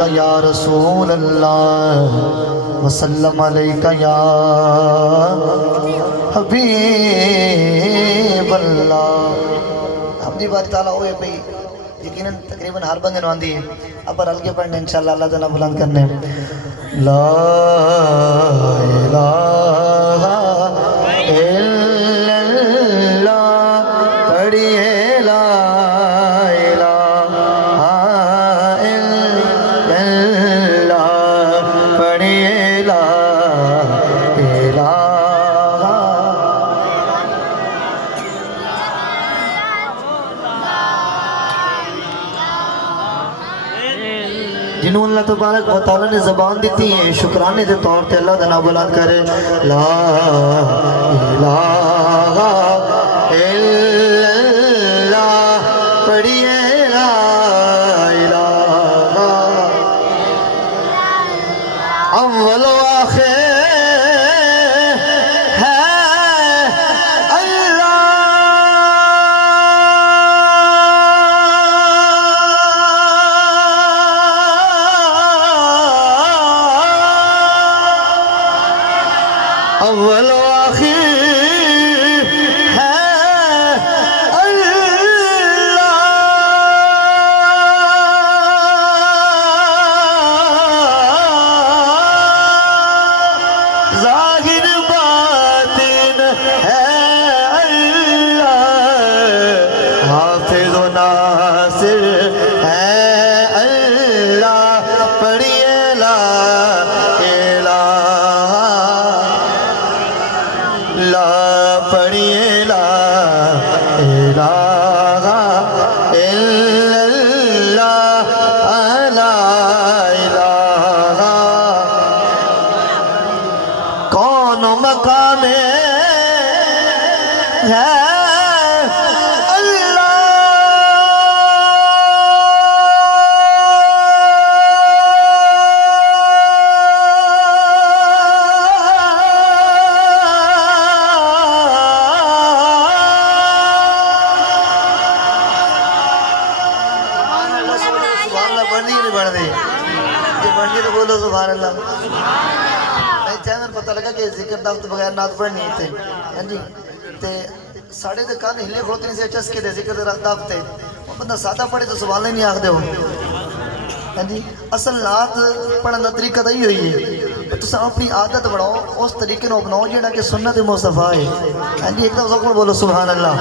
علیکہ یا رسول اللہ وسلم علیکہ یا حبیب اللہ. حمدی باری تعالیٰ ہوئے پہ یقیناً تقریباً ہر بندے نواندی ہے. اب پر ہلکے پڑھنے انشاءاللہ اللہ تعالیٰ بلند کرنے. لا الہ الا اللہ پڑھیے لا الہ الا اللہ پڑھیے لا الہ. جنہوں اللہ تبارک و تعالیٰ نے زبان دیتی ہیں شکرانے دے طور تے اللہ دنا بلند کرے. لا الہ الا اللہ پڑھیے لا الہ اول و آخر اول و آخر ہے اللہ. ظاہر باطن ہے اللہ. حافظ و ناصر ہے اللہ. پڑھیے لا الہ لا پڑھیے لا الہ الا اللہ لا الہ. کون مقام ہے تو بولو سبحان اللہ. چینل پتہ لگا کہ ذکر دفت بغیر نات پڑھنی تھے جی تے ساڑھے دے کان ہلے کھوتے نہیں سے چسکے دے ذکر دفت تے وہ بندہ سادہ پڑھے تو سبحان اللہ نہیں آکھ دے ہو جی. اصل نات پڑھن دا طریقہ تو ہی ہوئی ہے. تسا اپنی عادت بڑھاؤ اس طریقے نو اپناؤ جیڑا کہ سنت مصطفیٰ ہے جی. ایک دفعہ سکون بولو سبحان اللہ.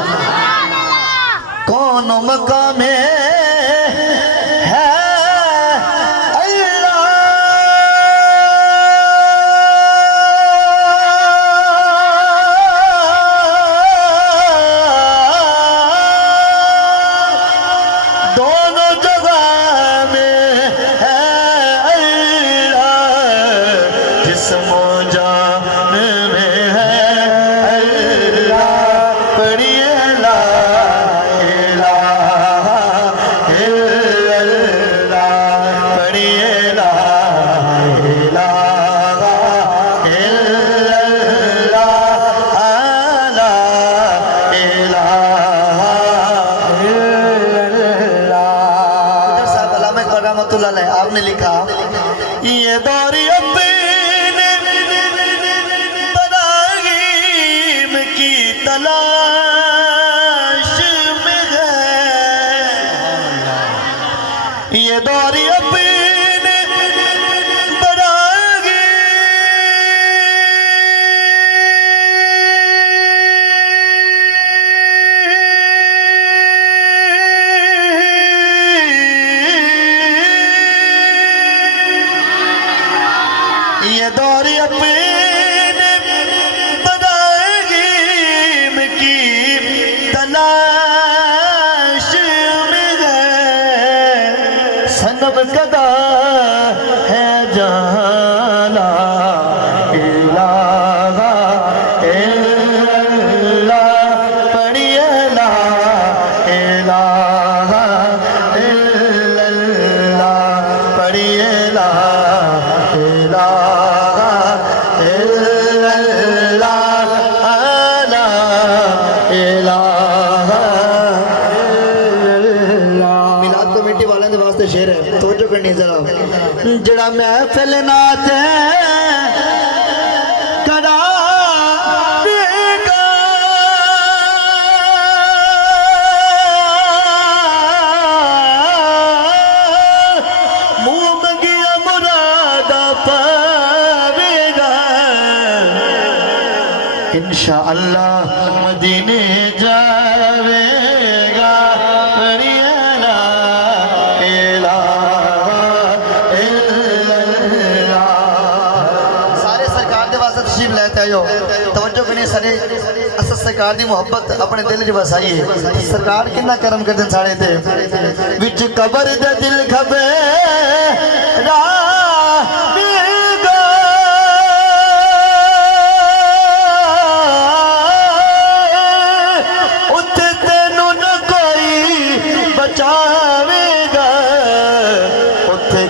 کون مقام ہے آپ نے لکھا یہ دوری اپنے براغیم کی تلاش میں ہے. یہ دوری اپنے یہ دور اپنے براغیم کی تلاش میں ہے. صنم کدا ہے جانا الہ الا اللہ پڑھیے لا الہ الا اللہ پڑھیے لا الہ میلاد کمیٹی والوں کے واسطے شعر ہے توجہ کرنی ذرا. جڑا محفل نات کرا انشاءاللہ مدینے جاوے گا لا الہ الا اللہ. سارے سرکار دے واسطے تشریف لیتے آئیو توجہ کرنی سارے اصل سرکار دی محبت اپنے دل جو بسائی ہے. سرکار کنا کرم کر دن ساڑے تے وچ قبر دے دل کھبے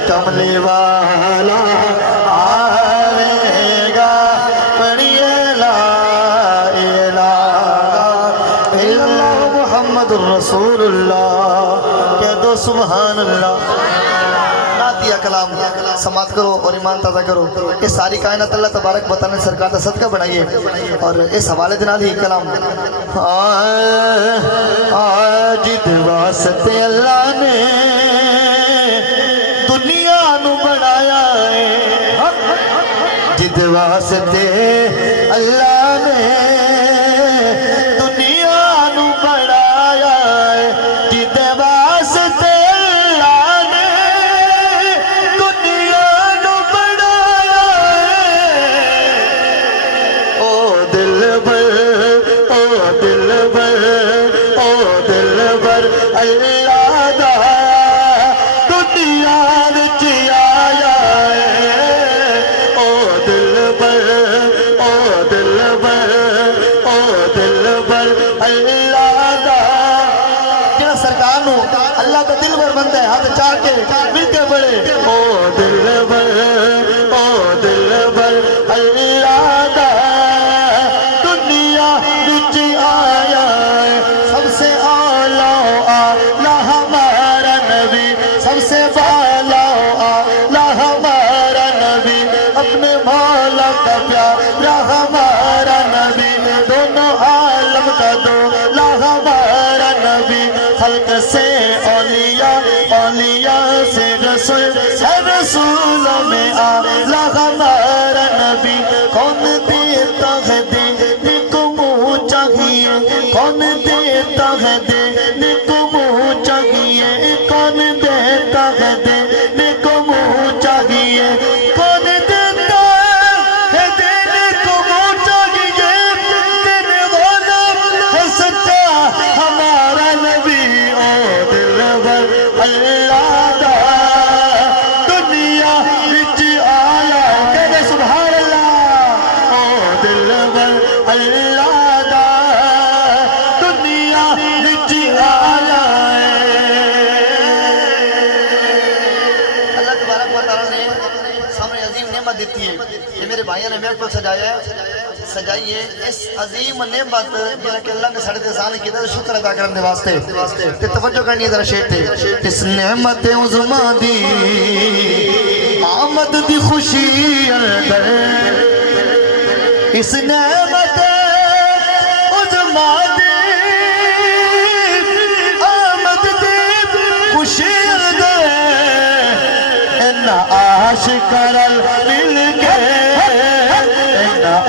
کملی والا آئے گا پڑھئے لا الہ الا اللہ محمد الرسول اللہ. کہہ دو سبحان اللہ. نعتیہ کلام سماعت کرو اور ایمان تازہ کرو. یہ ساری کائنات اللہ تبارک و تعالیٰ نے سرکار کا صدقہ بنائیے اور اس حوالے دنال ہی کلام آجد واسطے اللہ نے دنیا نو بڑھایا ہے. جد واسطے اللہ نے دنیا نو بڑھایا ہے. جد واسطے اللہ نے دنیا نو بڑھایا ہے. او دل بر او دل بر او دل بر اللہ دا سرکار نو اللہ کا دل بر بندہ ہے. ہاتھ چاہ کے مل کے بڑے او دل بر اللہ دا دنیا وچ آیا ہے. سب سے اعلیٰ ہمارا نبی, سب سے بالا ہمارا نبی, اپنے مولا کا پیارا ہمارا نبی, دونوں عالم کا دولا ہمارا نبی. خلق سے اولیاء, اولیاء سے رسول, ہر رسولوں میں آلہ ہمارا نبی. کون دیتا ہے دینے کو منہ چاہیے, کون دیتا ہے دینے کو منہ چاہیے, کون دیتا ہے دینے کو منہ چاہیے, کون دیتا ہے دینے کو منہ چاہیے. دینے والا ہے سچا ہمارا نبی. اللہ دا دنیا وچ آیا, کہہ سبحان اللہ. او دل بر اللہ دا دنیا وچ آیا ہے. اللہ تبارک و تعالیٰ نے سامنے عظیم نعمت دیتی ہے. یہ میرے بھائیوں نے میرے کو سجایا ہے, سجائیے اس عظیم نعمت جنہاں کہ اللہ نے ساڑھے دسانے کی در شکر ادا کرنے دے واسطے. تے توجہ کرنی ہے در شیٹ تے اس نعمت عظمہ دی آمد دی خوشی اندر, اس نعمت عظمہ دی آمد دی خوشی اندر, انہا عاشق کرل مل کے,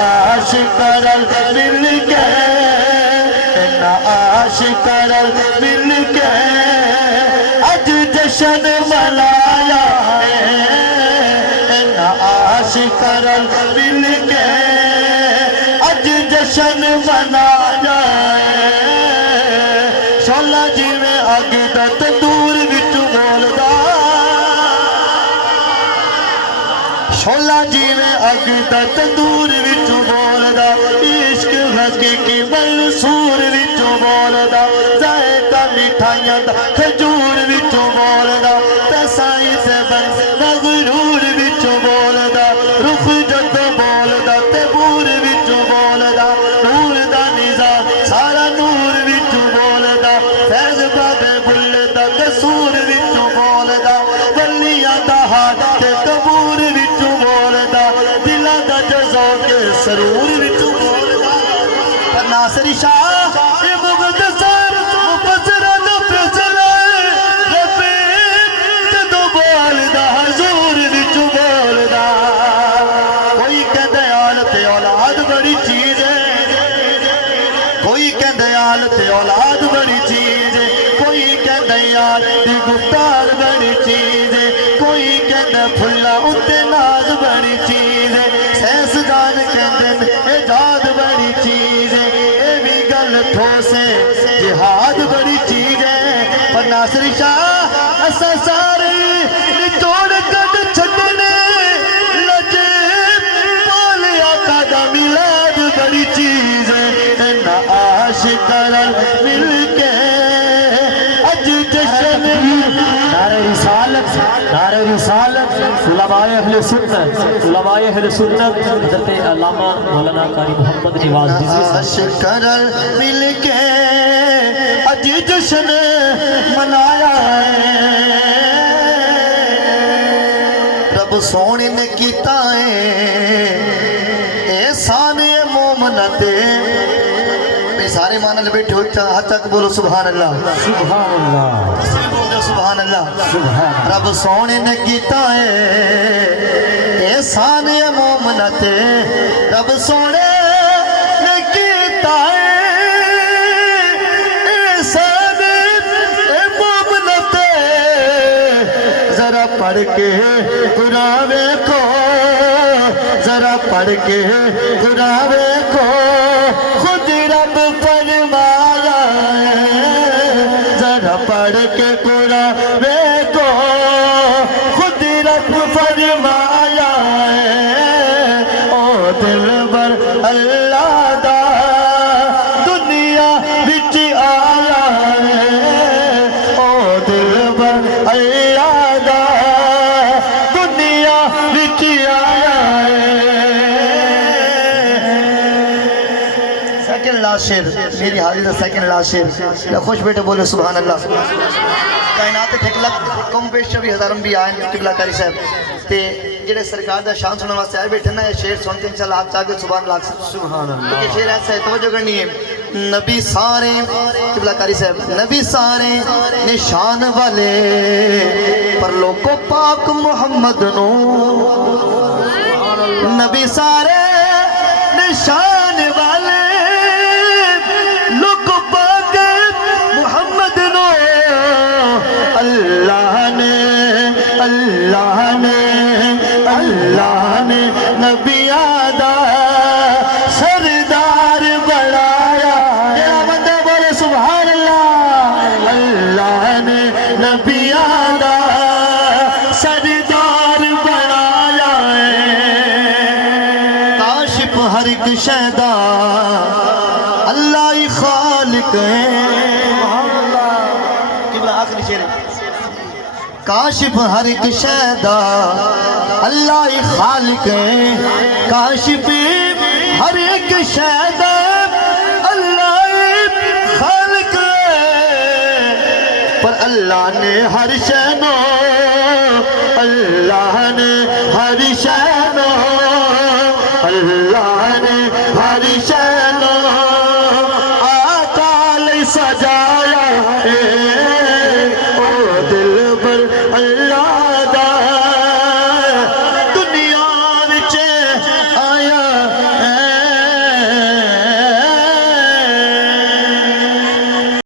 عاشق کرل مل کے, عاشق کرل مل کے اج جشن منایا ہے. عاشق کرل مل کے اج جشن منایا ہے. شولا جی میں اگ دا تندور وچ بولدا, شولا جی میں اگ دا تندور وچ بولدا, عشق حقیقی منصور وچ بولدا, ذائقہ مٹھائیاں دا کھجور وچ بولدا, تے سائیں تے بن مغرور وچ بولدا, رخ جد بولدا تے بور وچ بولدا, نور دا نظام سارا نور وچ بولدا, فیض بابے بلے دا قصور وچ بولدا, ولیاں دا تے کبور وچوں بولدا دلاں دا جزا کے سرور وچوں بولدا پر ناصری شاہ اے مختصر مفسرہ دا فیصلہ ربی جدوں بولدا حضور وچوں بولدا کوئی کہندا آلت اولاد بڑی چیز ہے کوئی کہندا آلت اولاد بڑی چیز ہے کوئی کہندا یار دی گفتار بڑی چیز ہے کوئی کہندا پھلا اُتے ناز بڑی چیز ہے سائنسدان کہندے ایجاد بڑی چیز ہے اے بھی گل ٹھوس ہے جہاد بڑی چیز ہے پر ناصری شاہ اساں سارے نچوڑ کڈ چھڈنے لجے پال آقا دا میلاد بڑی چیز ہے نا عاشق مل کے اج جشن نعرہ رسالت علماء اہل سنت حضرت علامہ مولانا قاری محمد نواز عاشق مل کے اج جشن منایا ہے رب سونے نے کیتا ہے احسان مومنتے سارے معنی لے بیٹھے ہو ہاتھ تک بولو سبحان اللہ سبحان اللہ سبحان اللہ سبحان رب سونے نے کیتا ہے احسان مومنت رب سونے نے کیتا ہے احسان مومنت ذرا پڑھ کے قرآن کو ذرا پڑھ کے قرآن کو خود رب فرمایا ہے ذرا پڑھ کے قرآن کو خود رب فرمایا ہے او دلبر اللہ دا دنیا وچ آیا ہے او دلبر اللہ دا دنیا وچ آیا ہے سیکنڈ لاسٹ شیر میری حاضر دا سیکنڈ لاسٹ شیر خوش بیٹے بولے سبحان اللہ کائنات ٹھیک کم بیش بھی ہزارم بھی آئیں قبلہ کاری صاحب تے جڑے سرکار دا شان سننے واسطے آئے بیٹھے نا یہ شیر سنتے انشاءاللہ آپ چاہتے سبحان اللہ سبحان اللہ یہ شیر ایسا ہے توجہ کرنی ہے نبی سارے قبلہ کاری صاحب نبی سارے نشان والے پر لوگوں پاک محمد نو نبی سارے نشان والے لوگوں پاک محمد نو اللہ نے نبی آدھا سردار بڑھایا کیا بندہ بولے سبحان اللہ اللہ نے نبی آدھا سردار بڑھایا ہے کاشف ہر ایک شہدہ اللہ ہی خالق ہے آخری شیر کاشف ہر ایک شہدہ اللہ ہی خالق ہے کاشف ہر ایک شہدہ اللہ ہی خالق ہے پر اللہ نے ہر شہنو اللہ نے ہر شہنو اللہ